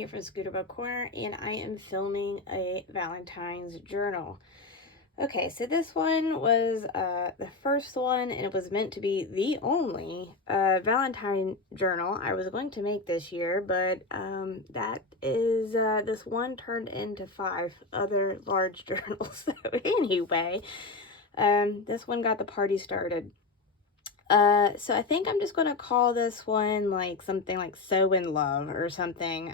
here from Scooterbug Corner, and I am filming a Valentine's journal. Okay, so this one was the first one, and it was meant to be the only Valentine journal I was going to make this year, but this one turned into 5 other large journals. So anyway, this one got the party started. So I think I'm just going to call this one like something like So in Love or something.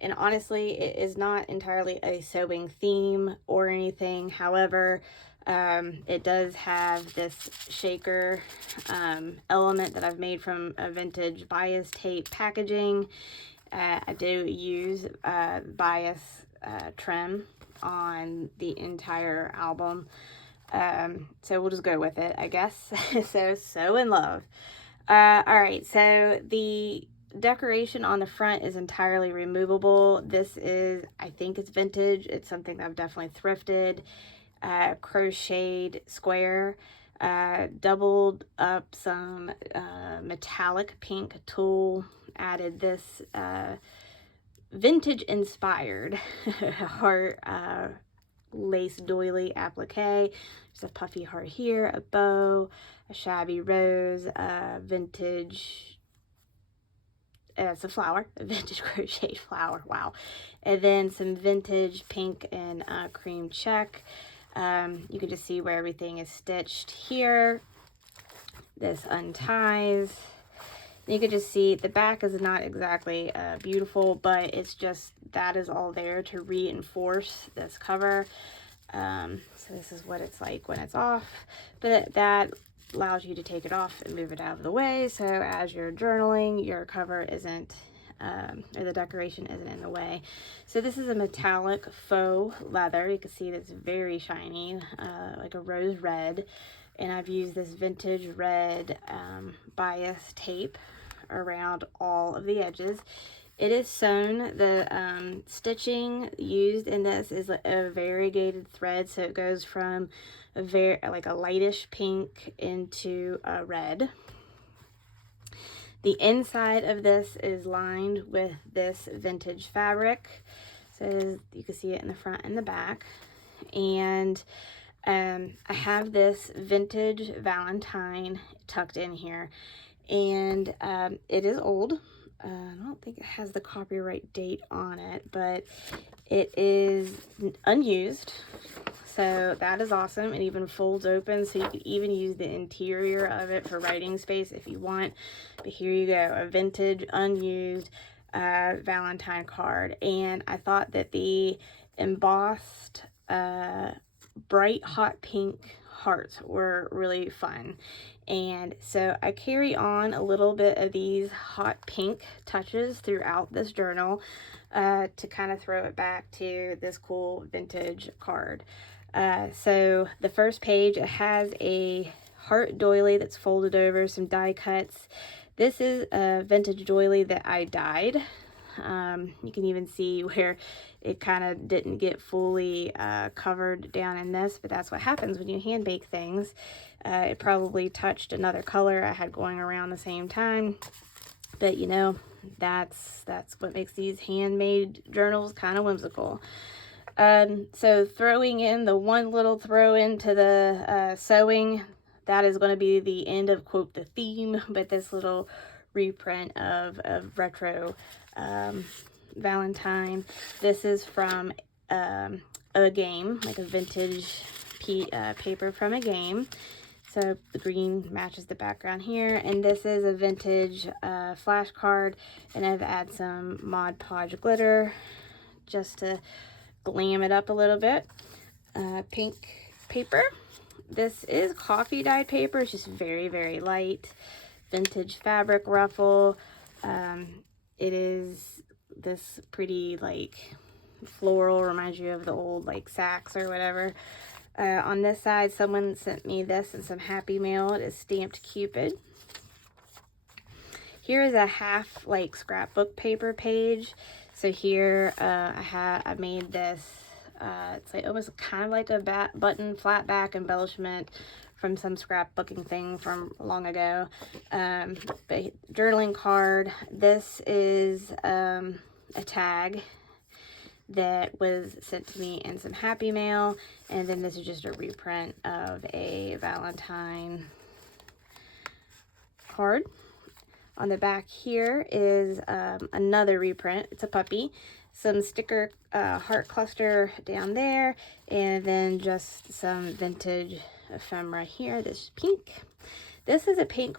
And honestly, it is not entirely a sewing theme or anything. However, it does have this shaker element that I've made from a vintage bias tape packaging. I do use bias trim on the entire album. So we'll just go with it, I guess. So in love. All right, so the decoration on the front is entirely removable. This is, I think it's vintage. It's something that I've definitely thrifted. Crocheted square. Doubled up some metallic pink tulle. Added this vintage inspired heart lace doily applique. There's a puffy heart here, a bow, a shabby rose, a vintage, it's a flower, a vintage crochet flower, wow. And then some vintage pink and cream check. You can just see where everything is stitched here. This unties. You can just see the back is not exactly beautiful, but it's just, that is all there to reinforce this cover. So this is what it's like when it's off, but that allows you to take it off and move it out of the way. So as you're journaling, your cover isn't, or the decoration isn't in the way. So this is a metallic faux leather. You can see that's very shiny, like a rose red. And I've used this vintage red bias tape around all of the edges. It is sewn. The stitching used in this is a variegated thread, so it goes from a like a lightish pink into a red. The inside of this is lined with this vintage fabric, so you can see it in the front and the back. And I have this vintage Valentine tucked in here, and it is old. I don't think it has the copyright date on it, but it is unused, so that is awesome. It even folds open, so you can even use the interior of it for writing space if you want. But here you go, a vintage unused Valentine card. And I thought that the embossed bright hot pink hearts were really fun, and so I carry on a little bit of these hot pink touches throughout this journal to kind of throw it back to this cool vintage card. So the first page, it has a heart doily that's folded over, some die cuts. This is a vintage doily that I dyed. You can even see where it kind of didn't get fully covered down in this, but that's what happens when you hand bake things. It probably touched another color I had going around the same time, but you know, that's what makes these handmade journals kind of whimsical. So throwing in the one little throw into the sewing, that is going to be the end of, quote, the theme, but this little reprint of retro Valentine. This is from a game, like a vintage paper from a game. So the green matches the background here. And this is a vintage flashcard, and I've added some Mod Podge glitter just to glam it up a little bit. Pink paper. This is coffee dyed paper. It's just very, very light. Vintage fabric ruffle. It is this pretty like floral, reminds you of the old like sacks or whatever. On this side, someone sent me this in some Happy Mail. It is stamped Cupid. Here is a half like scrapbook paper page. So here I made this. It's like almost kind of like a button flat back embellishment from some scrapbooking thing from long ago. But journaling card. This is a tag that was sent to me in some Happy Mail, and then this is just a reprint of a Valentine card. On the back here is another reprint. It's a puppy. Some sticker heart cluster down there, and then just some vintage ephemera here. This is pink. This is a pink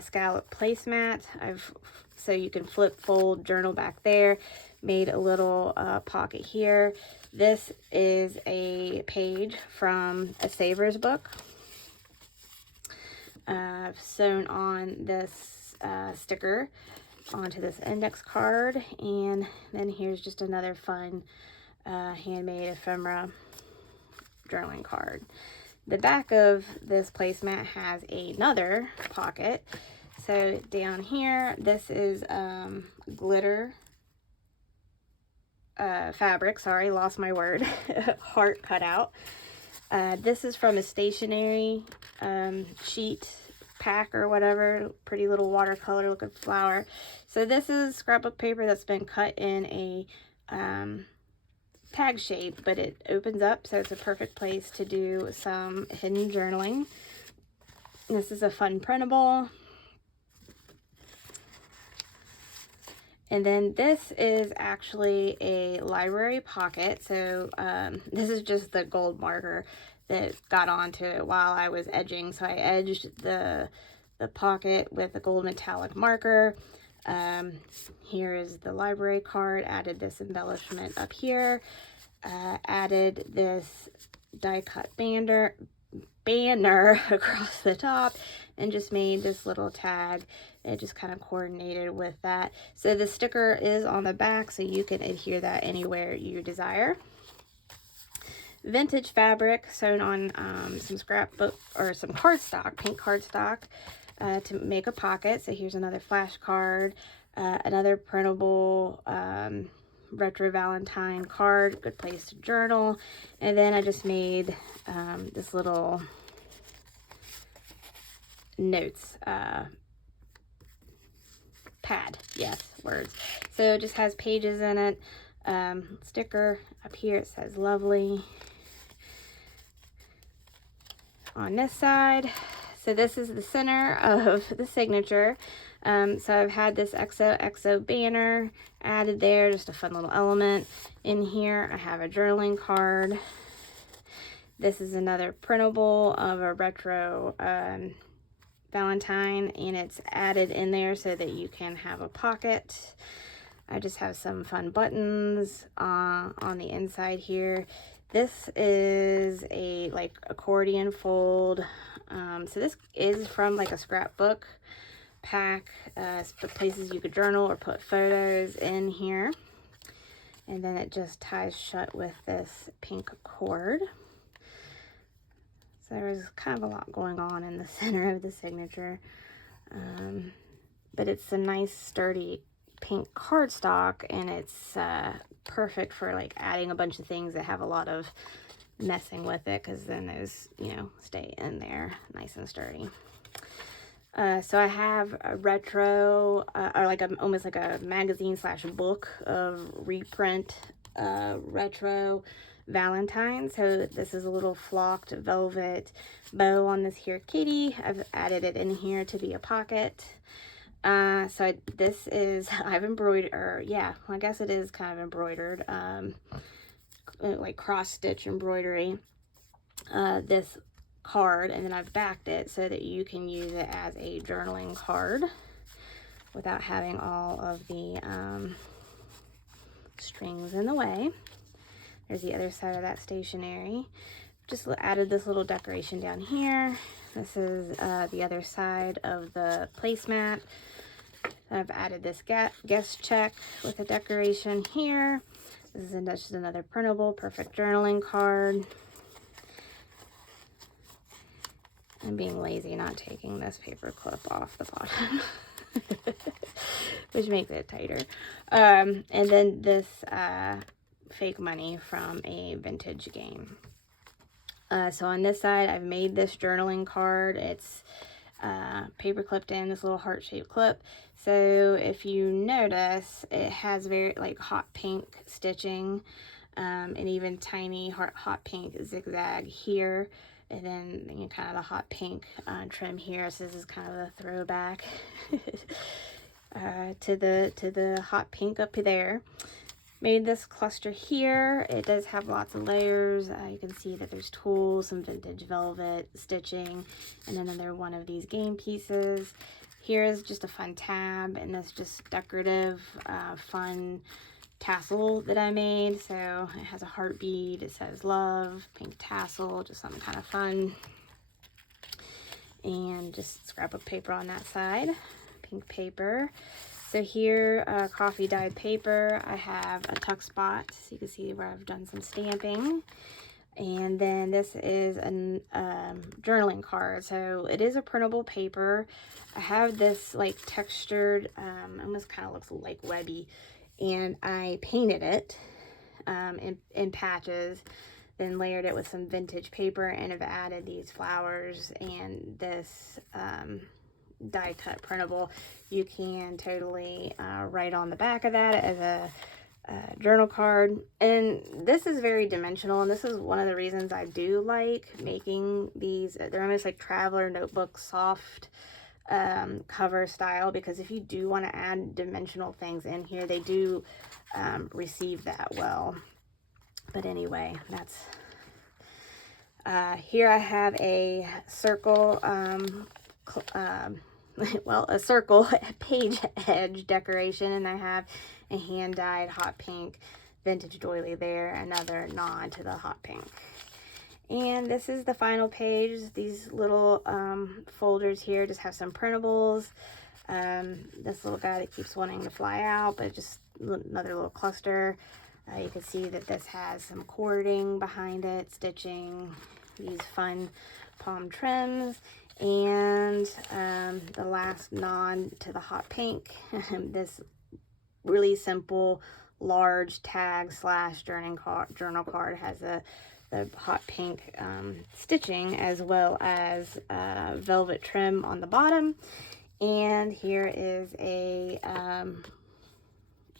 scallop placemat. So you can flip, fold, journal back there. Made a little pocket here. This is a page from a Savers book. I've sewn on this sticker onto this index card, and then here's just another fun handmade ephemera journaling card. The back of this placemat has another pocket. So down here, this is glitter fabric, sorry, lost my word, heart cutout. This is from a stationery sheet pack or whatever, pretty little watercolor looking flower. So this is scrapbook paper that's been cut in a tag shape, but it opens up, so it's a perfect place to do some hidden journaling. This is a fun printable. And then this is actually a library pocket. So this is just the gold marker that got onto it while I was edging. So I edged the pocket with a gold metallic marker. Here is the library card. Added this embellishment up here. Added this die cut banner across the top, and just made this little tag. It just kind of coordinated with that. So the sticker is on the back, so you can adhere that anywhere you desire. Vintage fabric sewn on some scrapbook or some cardstock, pink cardstock, to make a pocket. So here's another flash card, another printable retro Valentine card, good place to journal. And then I just made this little notes pad, yes, words. So it just has pages in it. Sticker up here, it says lovely. On this side, so this is the center of the signature. So I've had this XOXO banner added there, just a fun little element. In here I have a journaling card. This is another printable of a retro Valentine, and it's added in there so that you can have a pocket. I just have some fun buttons on the inside here. This is a like accordion fold. So this is from like a scrapbook pack, the places you could journal or put photos in here. And then it just ties shut with this pink cord. So there's kind of a lot going on in the center of the signature. But it's a nice sturdy pink cardstock, and it's perfect for like adding a bunch of things that have a lot of messing with it, because then those, you know, stay in there nice and sturdy. So I have a retro, or like almost like a magazine slash book of reprint retro Valentine. So this is a little flocked velvet bow on this here kitty. I've added it in here to be a pocket. This is, I've embroidered, or yeah, I guess it is kind of embroidered, like cross stitch embroidery, this card, and then I've backed it so that you can use it as a journaling card without having all of the strings in the way. There's the other side of that stationery. Just added this little decoration down here. This is the other side of the placemat. I've added this guest check with a decoration here. This is just another printable, perfect journaling card. I'm being lazy not taking this paper clip off the bottom, which makes it tighter. And then this fake money from a vintage game. So on this side, I've made this journaling card. It's paper clipped in, this little heart-shaped clip. So if you notice, it has very like hot pink stitching, and even tiny hot pink zigzag here, and then you know, kind of the hot pink trim here. So this is kind of a throwback to the hot pink up there. Made this cluster here. It does have lots of layers. You can see that there's tools, some vintage velvet stitching, and another one of these game pieces. Here is just a fun tab, and that's just decorative, fun tassel that I made. So it has a heart bead. It says love, pink tassel, just something kind of fun. And just scrapbook paper on that side, pink paper. So here, coffee dyed paper. I have a tuck spot, so you can see where I've done some stamping. And then this is a journaling card. So it is a printable paper. I have this like textured, almost kind of looks like webby, and I painted it in patches, then layered it with some vintage paper, and have added these flowers and this die cut printable. You can totally write on the back of that as a journal card. And this is very dimensional, and this is one of the reasons I do like making these. They're almost like traveler notebook soft cover style, because if you do want to add dimensional things in here, they do receive that well. But anyway, that's here I have a circle well, a circle page edge decoration, and I have a hand-dyed hot pink vintage doily there, another nod to the hot pink. And this is the final page. These little folders here just have some printables. This little guy that keeps wanting to fly out, but just another little cluster. You can see that this has some cording behind it, stitching, these fun palm trims, and the last nod to the hot pink. This really simple large tag / journal card has the hot pink stitching, as well as velvet trim on the bottom. And here is a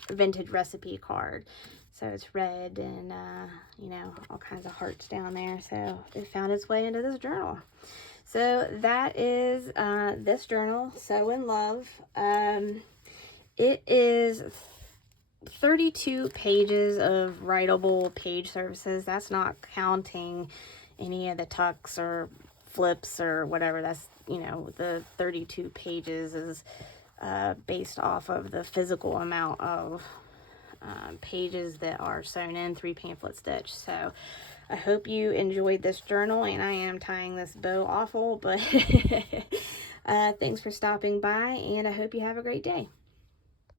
vintage recipe card. So it's red and, you know, all kinds of hearts down there. So it found its way into this journal. So that is this journal, Sew in Love. It is 32 pages of writable page surfaces. That's not counting any of the tucks or flips or whatever. That's, you know, the 32 pages is based off of the physical amount of pages that are sewn in 3 pamphlet stitch. So I hope you enjoyed this journal, and I am tying this bow awful, but thanks for stopping by, and I hope you have a great day.